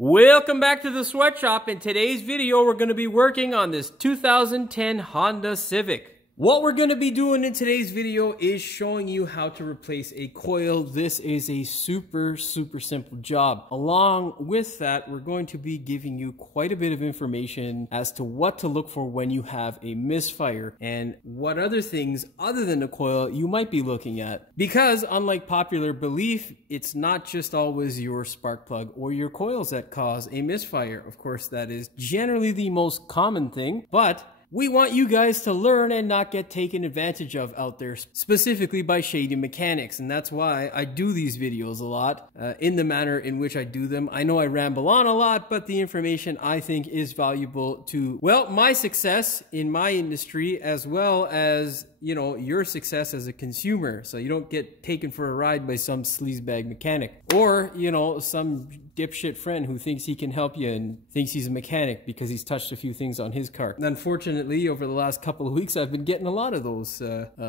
Welcome back to the sweatshop. In today's video, we're going to be working on this 2010 Honda Civic. What we're going to be doing in today's video is showing you how to replace a coil. This is a super simple job. Along with that, we're going to be giving you quite a bit of information as to what to look for when you have a misfire and what other things other than the coil you might be looking at. Because unlike popular belief, it's not just always your spark plug or your coils that cause a misfire. Of course, that is generally the most common thing, but we want you guys to learn and not get taken advantage of out there, specifically by shady mechanics. And that's why I do these videos a lot, in the manner in which I do them. I know I ramble on a lot, but the information I think is valuable to, well, my success in my industry, as well as, you know, your success as a consumer. So you don't get taken for a ride by some sleazebag mechanic or, you know, some dipshit friend who thinks he can help you and thinks he's a mechanic because he's touched a few things on his car. And unfortunately, over the last couple of weeks, I've been getting a lot of those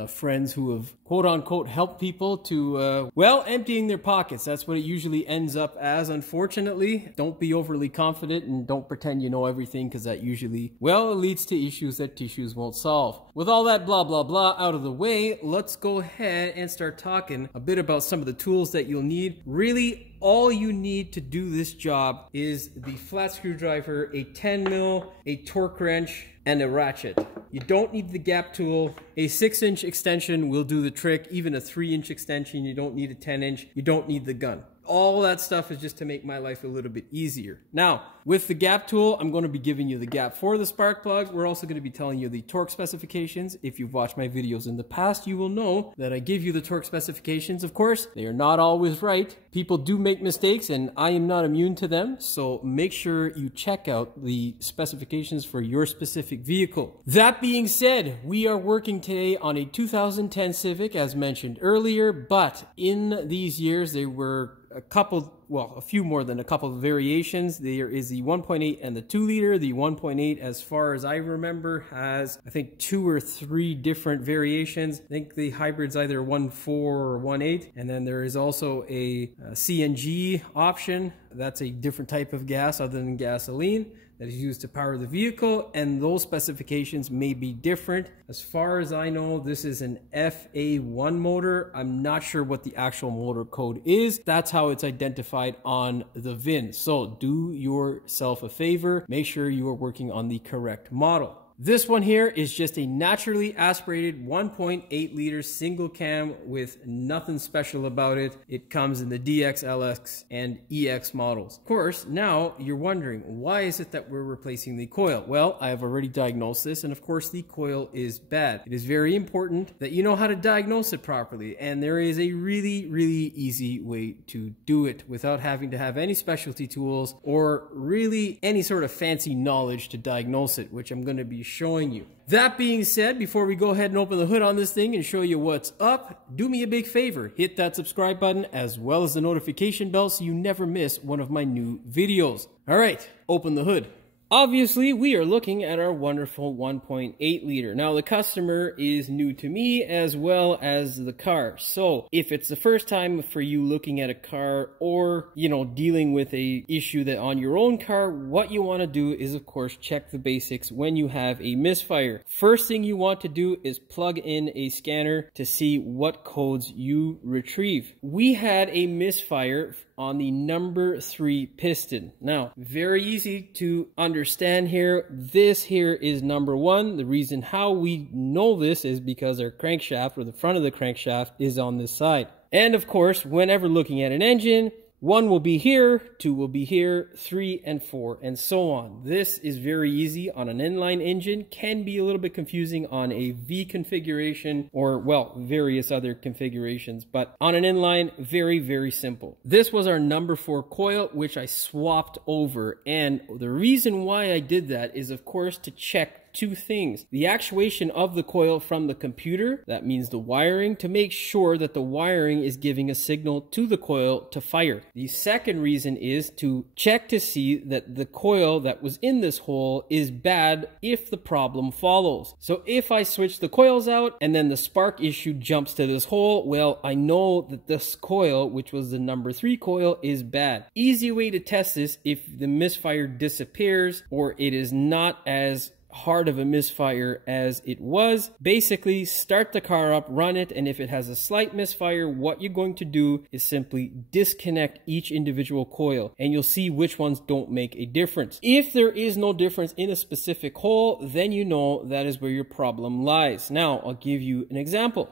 friends who have quote unquote helped people to, well, emptying their pockets. That's what it usually ends up as, unfortunately. Don't be overly confident and don't pretend you know everything, because that usually, well, it leads to issues that tissues won't solve. With all that blah, blah, blah out of the way, let's go ahead and start talking a bit about some of the tools that you'll need. Really, all you need to do this job is the flat screwdriver, a 10 mil, a torque wrench, and a ratchet. You don't need the gap tool. A 6-inch extension will do the trick. Even a 3-inch extension, you don't need a 10-inch. You don't need the gun. All that stuff is just to make my life a little bit easier. Now, with the gap tool, I'm going to be giving you the gap for the spark plug. We're also going to be telling you the torque specifications. If you've watched my videos in the past, you will know that I give you the torque specifications. Of course, they are not always right. People do make mistakes, and I am not immune to them. So make sure you check out the specifications for your specific vehicle. That being said, we are working today on a 2010 Civic, as mentioned earlier, but in these years, there were a couple, well, a few more than a couple of variations. There is the 1.8 and the 2 liter. The 1.8, as far as I remember, has, I think, 2 or 3 different variations. I think the hybrid's either 1.4 or 1.8. And then there is also a CNG option. That's a different type of gas other than gasoline that is used to power the vehicle, and those specifications may be different. As far as I know, this is an FA1 motor. I'm not sure what the actual motor code is. That's how it's identified on the VIN. So do yourself a favor, make sure you are working on the correct model. This one here is just a naturally aspirated 1.8 liter single cam with nothing special about it. It comes in the DX, LX, and EX models. Of course, now you're wondering, why is it that we're replacing the coil? Well, I have already diagnosed this, and of course the coil is bad. It is very important that you know how to diagnose it properly, and there is a really easy way to do it without having to have any specialty tools or really any sort of fancy knowledge to diagnose it, which I'm going to be showing you. That being said, before we go ahead and open the hood on this thing and show you what's up, do me a big favor. Hit that subscribe button as well as the notification bell so you never miss one of my new videos. All right, open the hood. Obviously, we are looking at our wonderful 1.8 liter. Now, the customer is new to me as well as the car. So, if it's the first time for you looking at a car or, you know, dealing with a issue that on your own car, what you want to do is, of course, check the basics when you have a misfire. First thing you want to do is plug in a scanner to see what codes you retrieve. We had a misfire on the number 3 piston. Now, very easy to understand here. This here is number 1. The reason how we know this is because our crankshaft, or the front of the crankshaft, is on this side. And of course, whenever looking at an engine, 1 will be here, 2 will be here, 3 and 4, and so on. This is very easy on an inline engine, can be a little bit confusing on a V configuration or, well, various other configurations, but on an inline, very simple. This was our number 4 coil, which I swapped over, and the reason why I did that is, of course, to check two things: the actuation of the coil from the computer, that means the wiring, to make sure that the wiring is giving a signal to the coil to fire. The second reason is to check to see that the coil that was in this hole is bad if the problem follows. So if I switch the coils out and then the spark issue jumps to this hole, well, I know that this coil, which was the number 3 coil, is bad. Easy way to test this: if the misfire disappears or it is not as hard of a misfire as it was, basically start the car up, run it, and if it has a slight misfire, what you're going to do is simply disconnect each individual coil, and you'll see which ones don't make a difference. If there is no difference in a specific hole, then you know that is where your problem lies. Now, I'll give you an example.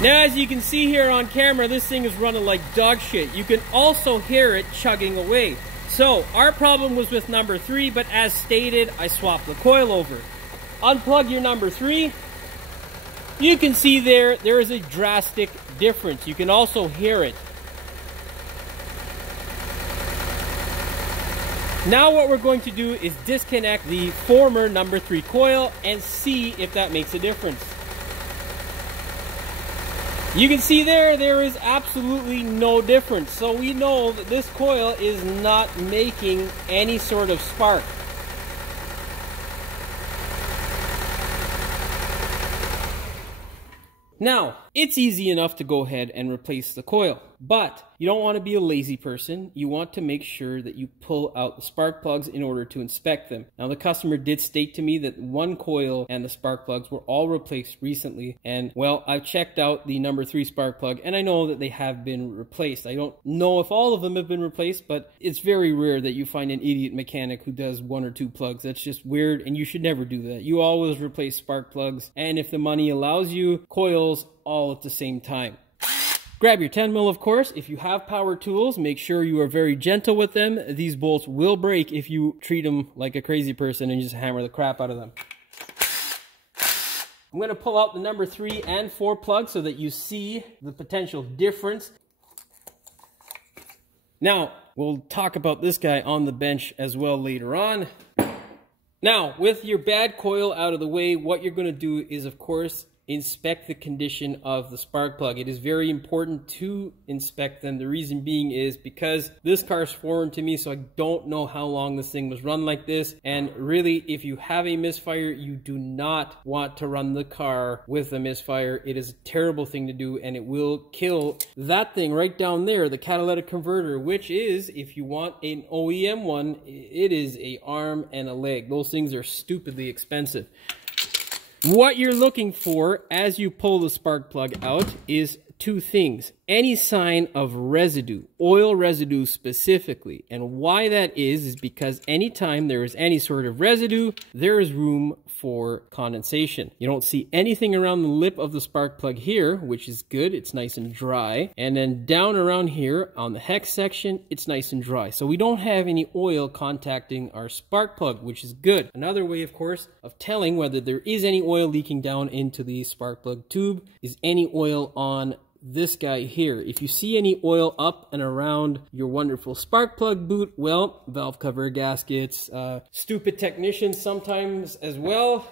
Now, as you can see here on camera, this thing is running like dog shit. You can also hear it chugging away. So, our problem was with number 3, but as stated, I swapped the coil over. Unplug your number 3. You can see there is a drastic difference. You can also hear it. Now what we're going to do is disconnect the former number 3 coil and see if that makes a difference. You can see there is absolutely no difference. So we know that this coil is not making any sort of spark. Now, it's easy enough to go ahead and replace the coil, but you don't want to be a lazy person. You want to make sure that you pull out the spark plugs in order to inspect them. Now, the customer did state to me that one coil and the spark plugs were all replaced recently, and well, I've checked out the number 3 spark plug and I know that they have been replaced. I don't know if all of them have been replaced, but it's very rare that you find an idiot mechanic who does 1 or 2 plugs. That's just weird, and you should never do that. You always replace spark plugs, and if the money allows you, coils all at the same time. Grab your 10 mil, of course. If you have power tools, make sure you are very gentle with them. These bolts will break if you treat them like a crazy person and just hammer the crap out of them. I'm going to pull out the number 3 and 4 plugs so that you see the potential difference. Now, we'll talk about this guy on the bench as well later on. Now, with your bad coil out of the way, what you're going to do is, of course, inspect the condition of the spark plug. It is very important to inspect them. The reason being is because this car is foreign to me, so I don't know how long this thing was run like this. And really, if you have a misfire, you do not want to run the car with a misfire. It is a terrible thing to do, and it will kill that thing right down there, the catalytic converter, which is, if you want an OEM one, it is a arm and a leg. Those things are stupidly expensive. What you're looking for as you pull the spark plug out is 2 things. Any sign of residue, oil residue specifically. And why that is because anytime there is any sort of residue, there is room for condensation. You don't see anything around the lip of the spark plug here, which is good. It's nice and dry. And then down around here on the hex section, it's nice and dry. So we don't have any oil contacting our spark plug, which is good. Another way, of course, of telling whether there is any oil leaking down into the spark plug tube is any oil on this guy here. If you see any oil up and around your wonderful spark plug boot, well, valve cover gaskets, stupid technicians sometimes as well,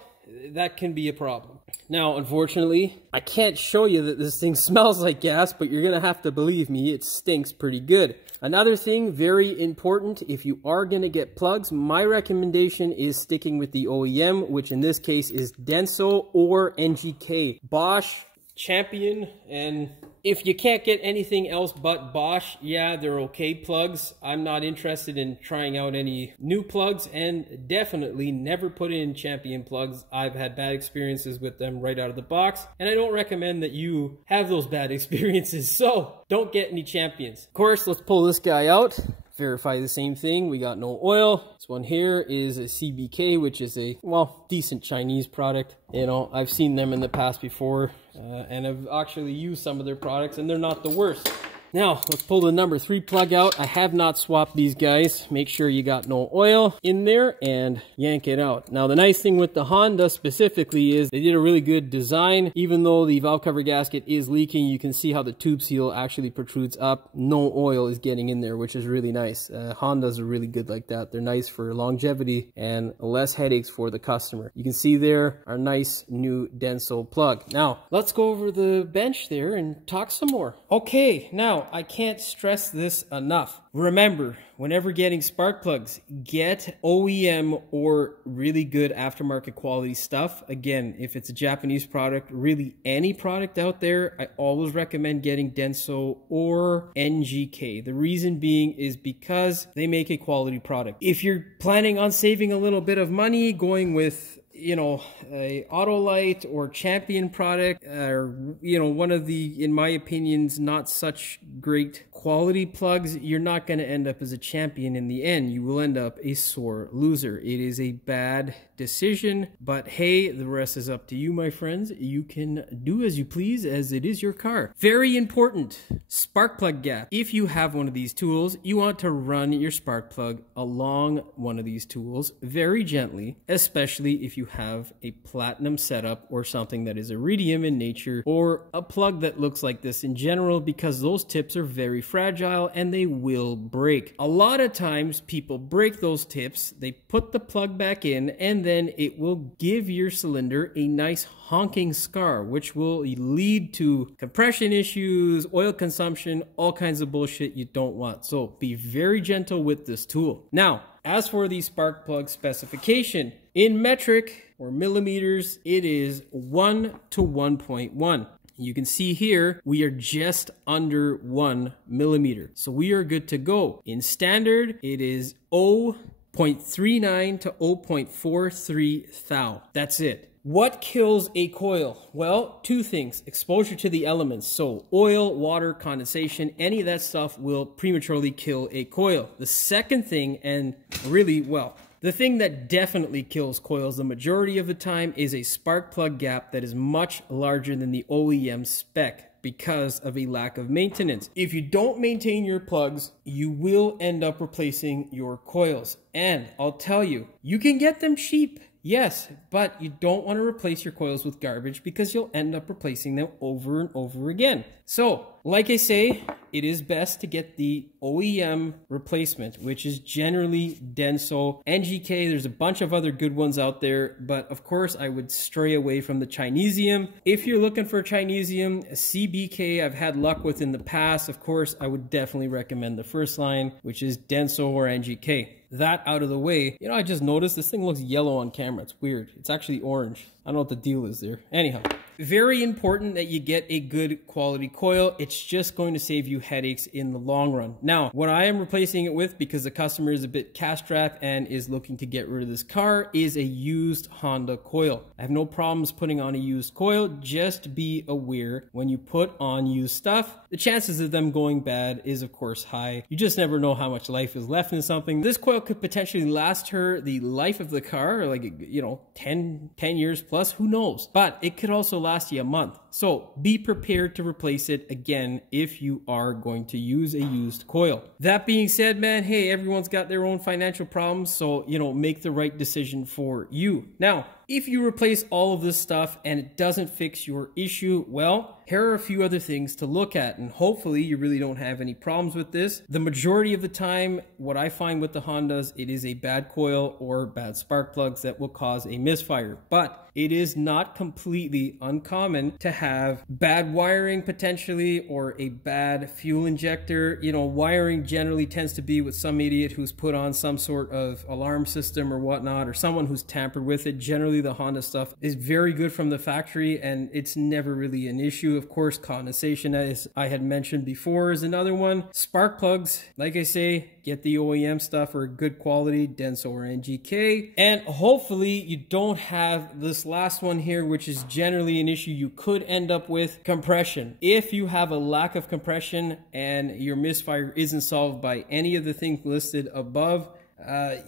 that can be a problem. Now, unfortunately, I can't show you that this thing smells like gas, but you're gonna have to believe me, it stinks pretty good. Another thing, very important, if you are gonna get plugs, my recommendation is sticking with the OEM, which in this case is Denso or NGK. Bosch, Champion, and if you can't get anything else but Bosch, yeah, they're okay plugs. I'm not interested in trying out any new plugs, and definitely never put in Champion plugs. I've had bad experiences with them right out of the box, and I don't recommend that you have those bad experiences, so don't get any Champions. Of course, let's pull this guy out. Verify the same thing. We got no oil. This one here is a CBK, which is a, well, decent Chinese product. You know, I've seen them in the past before, and I've actually used some of their products, and they're not the worst. Now, let's pull the number 3 plug out. I have not swapped these guys. Make sure you got no oil in there and yank it out. Now, the nice thing with the Honda specifically is they did a really good design. Even though the valve cover gasket is leaking, you can see how the tube seal actually protrudes up. No oil is getting in there, which is really nice. Hondas are really good like that. They're nice for longevity and less headaches for the customer. You can see there our nice new Denso plug. Now, let's go over the bench there and talk some more. Okay, now I can't stress this enough. Remember, whenever getting spark plugs, get OEM or really good aftermarket quality stuff. Again, if it's a Japanese product, really any product out there, I always recommend getting Denso or NGK. The reason being is because they make a quality product. If you're planning on saving a little bit of money, going with, you know, a Autolite or Champion product, or, you know, one of the, in my opinions, not such great quality plugs, you're not going to end up as a champion in the end. You will end up a sore loser. It is a bad decision, but hey, the rest is up to you, my friends. You can do as you please, as it is your car. Very important, spark plug gap. If you have one of these tools, you want to run your spark plug along one of these tools very gently, especially if you have a platinum setup or something that is iridium in nature, or a plug that looks like this in general, because those tips are very fragile and they will break. A lot of times people break those tips, they put the plug back in, and then it will give your cylinder a nice honking scar, which will lead to compression issues, oil consumption, all kinds of bullshit you don't want. So be very gentle with this tool. Now, as for the spark plug specification, in metric or millimeters, it is 1 to 1.1. You can see here, we are just under 1 millimeter. So we are good to go. In standard, it is 0.39 to 0.43 thou. That's it. What kills a coil? Well, two things. Exposure to the elements. So oil, water, condensation, any of that stuff will prematurely kill a coil. The second thing, and really, well, the thing that definitely kills coils the majority of the time, is a spark plug gap that is much larger than the OEM spec because of a lack of maintenance. If you don't maintain your plugs, you will end up replacing your coils. And I'll tell you, you can get them cheap. Yes, but you don't want to replace your coils with garbage because you'll end up replacing them over and over again. So, like I say, it is best to get the OEM replacement, which is generally Denso, NGK. There's a bunch of other good ones out there, but of course I would stray away from the Chinesium. If you're looking for a Chinesium, CBK I've had luck with in the past. Of course, I would definitely recommend the first line, which is Denso or NGK. That out of the way, you know, I just noticed this thing looks yellow on camera. It's weird. It's actually orange. I don't know what the deal is there. Anyhow, very important that you get a good quality coil. It's just going to save you headaches in the long run. Now, what I am replacing it with, because the customer is a bit cash-strapped and is looking to get rid of this car, is a used Honda coil. I have no problems putting on a used coil. Just be aware when you put on used stuff, the chances of them going bad is of course high. You just never know how much life is left in something. This coil could potentially last her the life of the car, like, you know, 10 years plus, who knows? But it could also last you a month. So be prepared to replace it again if you are going to use a used coil. That being said, man, hey, everyone's got their own financial problems, so, you know, make the right decision for you. Now, if you replace all of this stuff and it doesn't fix your issue, well, here are a few other things to look at, and hopefully you really don't have any problems with this. The majority of the time, what I find with the Hondas, it is a bad coil or bad spark plugs that will cause a misfire. But it is not completely uncommon to have bad wiring potentially, or a bad fuel injector. You know, wiring generally tends to be with some idiot who's put on some sort of alarm system or whatnot, or someone who's tampered with it. Generally, the Honda stuff is very good from the factory and it's never really an issue. Of course, condensation, as I had mentioned before, is another one. Spark plugs, like I say, get the OEM stuff or good quality, Denso or NGK. And hopefully you don't have this last one here, which is generally an issue you could end up with: compression. If you have a lack of compression and your misfire isn't solved by any of the things listed above,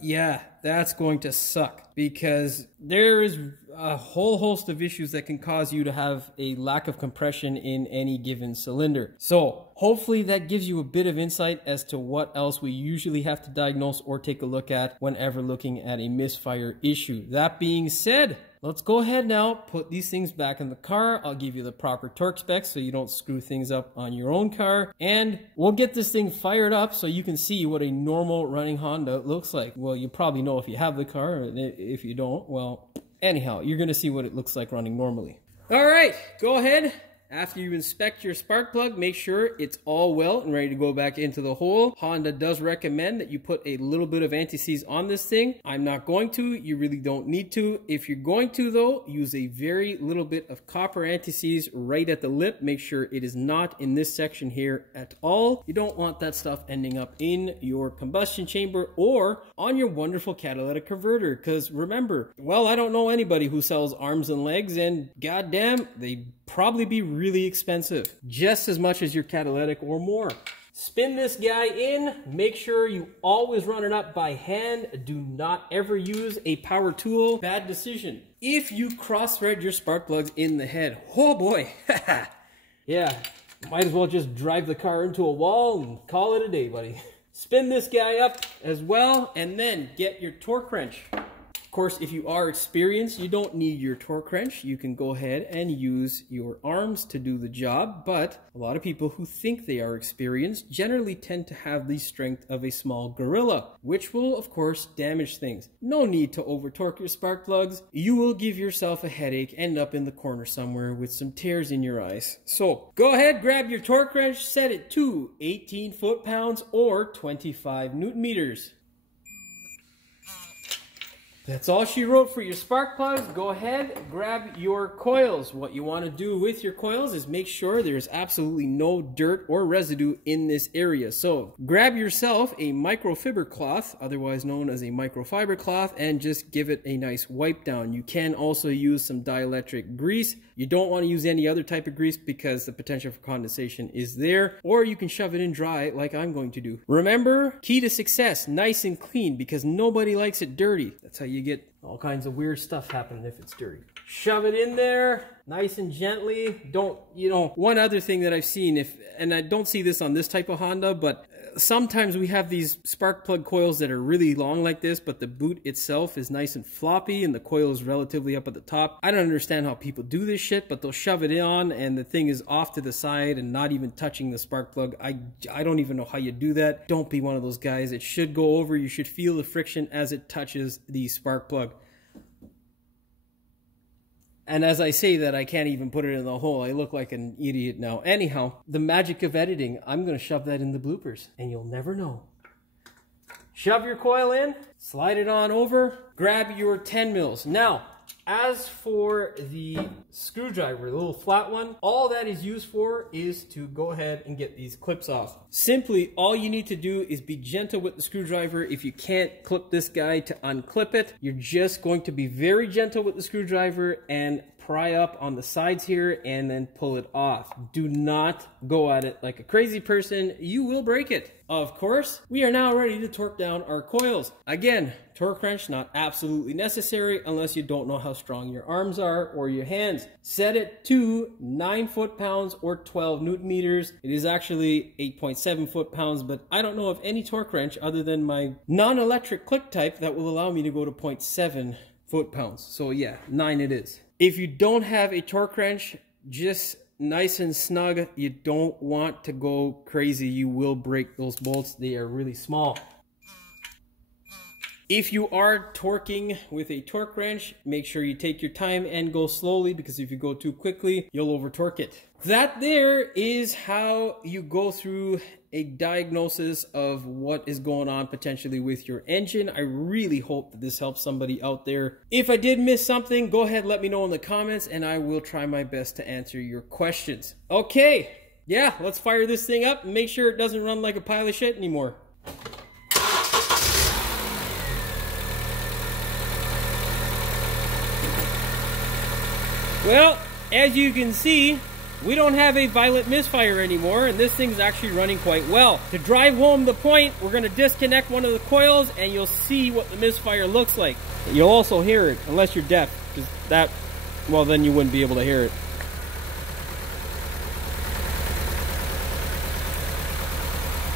yeah, that's going to suck, because there is a whole host of issues that can cause you to have a lack of compression in any given cylinder. So hopefully that gives you a bit of insight as to what else we usually have to diagnose or take a look at whenever looking at a misfire issue. That being said, let's go ahead now, put these things back in the car. I'll give you the proper torque specs so you don't screw things up on your own car. And we'll get this thing fired up so you can see what a normal running Honda looks like. Well, you probably know if you have the car. If you don't, well, anyhow, you're going to see what it looks like running normally. All right, go ahead. After you inspect your spark plug, make sure it's all well and ready to go back into the hole. Honda does recommend that you put a little bit of anti-seize on this thing. I'm not going to. You really don't need to. If you're going to, though, use a very little bit of copper anti-seize right at the lip. Make sure it is not in this section here at all. You don't want that stuff ending up in your combustion chamber or on your wonderful catalytic converter. Because remember, well, I don't know anybody who sells arms and legs, and goddamn, they probably be really expensive, just as much as your catalytic or more. Spin this guy in. Make sure you always run it up by hand. Do not ever use a power tool. Bad decision. If you cross-thread your spark plugs in the head, oh boy, yeah, might as well just drive the car into a wall and call it a day, buddy. Spin this guy up as well, and then get your torque wrench. Of course, if you are experienced, you don't need your torque wrench. You can go ahead and use your arms to do the job, but a lot of people who think they are experienced generally tend to have the strength of a small gorilla, which will, of course, damage things. No need to over-torque your spark plugs. You will give yourself a headache, end up in the corner somewhere with some tears in your eyes. So, go ahead, grab your torque wrench, set it to 18 foot-pounds or 25 newton meters. That's all she wrote for your spark plugs. Go ahead, grab your coils. What you want to do with your coils is make sure there's absolutely no dirt or residue in this area. So grab yourself a microfiber cloth, otherwise known as a microfiber cloth, and just give it a nice wipe down. You can also use some dielectric grease. You don't want to use any other type of grease because the potential for condensation is there, or you can shove it in dry like I'm going to do. Remember, key to success, nice and clean, because nobody likes it dirty. That's how you get all kinds of weird stuff happening if it's dirty. Shove it in there nice and gently. Don't, one other thing that I've seen, and I don't see this on this type of Honda, but sometimes we have these spark plug coils that are really long like this, but the boot itself is nice and floppy and the coil is relatively up at the top. I don't understand how people do this shit, but they'll shove it on and the thing is off to the side and not even touching the spark plug. I don't even know how you do that. Don't be one of those guys. It should go over. You should feel the friction as it touches the spark plug. And as I say that, I can't even put it in the hole. I look like an idiot now. Anyhow, the magic of editing, I'm going to shove that in the bloopers, and you'll never know. Shove your coil in, slide it on over, grab your 10 mils. Now, as for the screwdriver, the little flat one, all that is used for is to go ahead and get these clips off. Simply, all you need to do is be gentle with the screwdriver. If you can't clip this guy to unclip it, you're just going to be very gentle with the screwdriver and pry up on the sides here and then pull it off. Do not go at it like a crazy person. You will break it. Of course, we are now ready to torque down our coils. Again, torque wrench not absolutely necessary unless you don't know how strong your arms are or your hands. Set it to 9 foot-pounds or 12 newton meters. It is actually 8.7 foot-pounds, but I don't know of any torque wrench other than my non-electric click type that will allow me to go to 0.7 foot-pounds. So yeah, 9 it is. If you don't have a torque wrench, just nice and snug. You don't want to go crazy. You will break those bolts. They are really small. If you are torquing with a torque wrench, make sure you take your time and go slowly, because if you go too quickly, you'll over torque it. That there is how you go through a diagnosis of what is going on potentially with your engine. I really hope that this helps somebody out there. If I did miss something, go ahead, let me know in the comments and I will try my best to answer your questions. Okay, yeah, let's fire this thing up and make sure it doesn't run like a pile of shit anymore. Well, as you can see, we don't have a violent misfire anymore, and this thing's actually running quite well. To drive home the point, we're going to disconnect one of the coils, and you'll see what the misfire looks like. You'll also hear it, unless you're deaf, because that, well, then you wouldn't be able to hear it.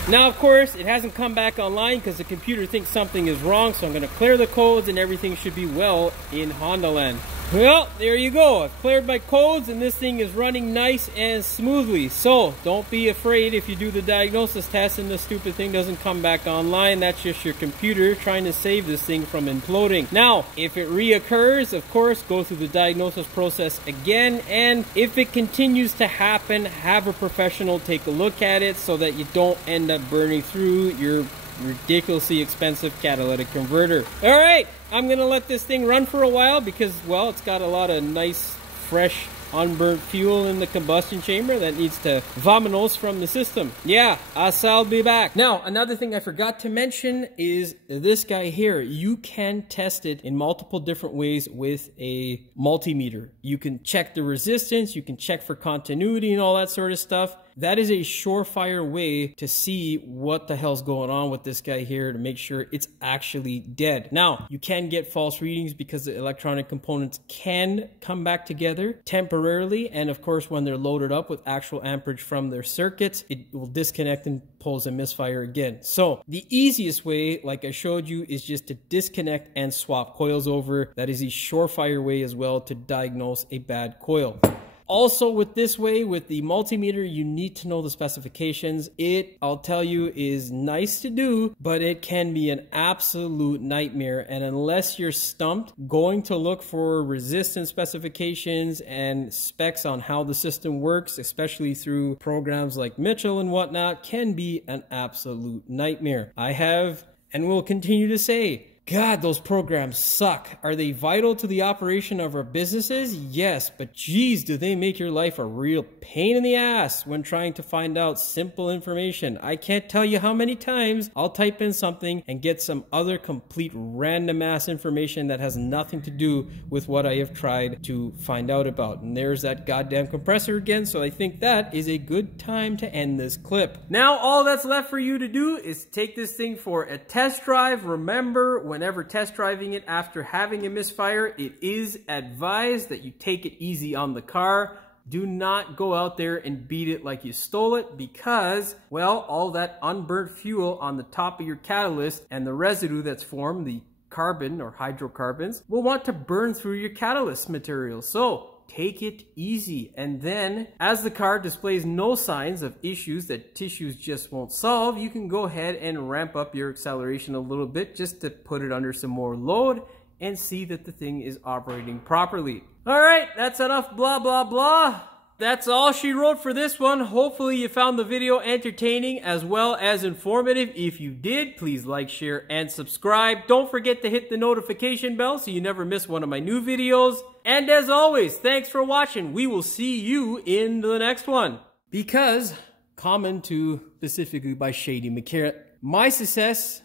Now, of course, it hasn't come back online because the computer thinks something is wrong, so I'm going to clear the codes and everything should be well in Honda land. Well, there you go. I've cleared my codes and this thing is running nice and smoothly. So, don't be afraid if you do the diagnosis test and the stupid thing doesn't come back online. That's just your computer trying to save this thing from imploding. Now, if it reoccurs, of course, go through the diagnosis process again. And if it continues to happen, have a professional take a look at it so that you don't end up burning through your ridiculously expensive catalytic converter. Alright, I'm gonna let this thing run for a while because, well, it's got a lot of nice, fresh, unburnt fuel in the combustion chamber that needs to vamonos from the system. Yeah, I'll be back. Now, another thing I forgot to mention is this guy here. You can test it in multiple different ways with a multimeter. You can check the resistance, you can check for continuity and all that sort of stuff. That is a surefire way to see what the hell's going on with this guy here to make sure it's actually dead. Now, you can get false readings because the electronic components can come back together temporarily, and of course when they're loaded up with actual amperage from their circuits, it will disconnect and pulls a misfire again. So the easiest way, like I showed you, is just to disconnect and swap coils over. That is a surefire way as well to diagnose a bad coil. Also with this way, with the multimeter, you need to know the specifications. It, I'll tell you, is nice to do, but it can be an absolute nightmare. And unless you're stumped, going to look for resistance specifications and specs on how the system works, especially through programs like Mitchell and whatnot, can be an absolute nightmare. I have and will continue to say, God, those programs suck. Are they vital to the operation of our businesses? Yes, but geez, do they make your life a real pain in the ass when trying to find out simple information. I can't tell you how many times I'll type in something and get some other complete random ass information that has nothing to do with what I have tried to find out about. And there's that goddamn compressor again, so I think that is a good time to end this clip. Now, all that's left for you to do is take this thing for a test drive. Remember, whenever test driving it after having a misfire, it is advised that you take it easy on the car. Do not go out there and beat it like you stole it because, well, all that unburnt fuel on the top of your catalyst and the residue that's formed, the carbon or hydrocarbons, will want to burn through your catalyst material. So take it easy. And then, as the car displays no signs of issues that tissues just won't solve, you can go ahead and ramp up your acceleration a little bit just to put it under some more load and see that the thing is operating properly. Alright, that's enough blah blah blah. That's all she wrote for this one. Hopefully you found the video entertaining as well as informative. If you did, please like, share, and subscribe. Don't forget to hit the notification bell so you never miss one of my new videos. And as always, thanks for watching. We will see you in the next one. Because, common to specifically by Shady McCarrot, my success,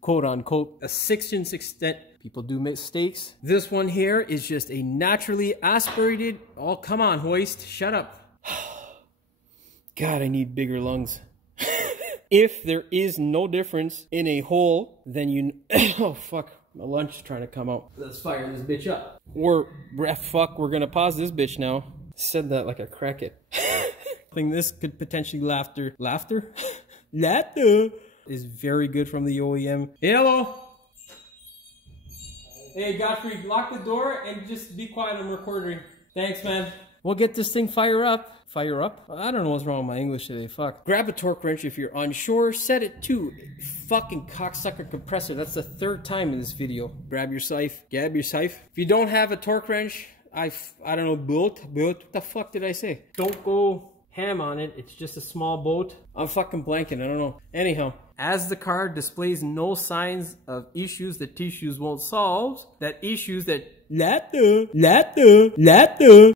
quote unquote, a 6-inch extent. People do mistakes. This one here is just a naturally aspirated, oh come on Hoist, shut up. God, I need bigger lungs. If there is no difference in a hole, then you, oh fuck, my lunch is trying to come out. Let's fire this bitch up. Or, fuck, we're gonna pause this bitch now. Said that like a crackhead. I think this could potentially laughter is very good from the OEM. Hello. Hey, Godfrey, lock the door and just be quiet. I'm recording. Thanks, man. We'll get this thing fire up. Fire up? I don't know what's wrong with my English today. Fuck. Grab a torque wrench if you're unsure. Set it to fucking cocksucker compressor. That's the 3rd time in this video. Grab your scythe. Grab your scythe. If you don't have a torque wrench, I don't know, bolt. What the fuck did I say? Don't go ham on it. It's just a small boat. I'm fucking blanking. I don't know. Anyhow. As the car displays no signs of issues that tissues won't solve, that issues that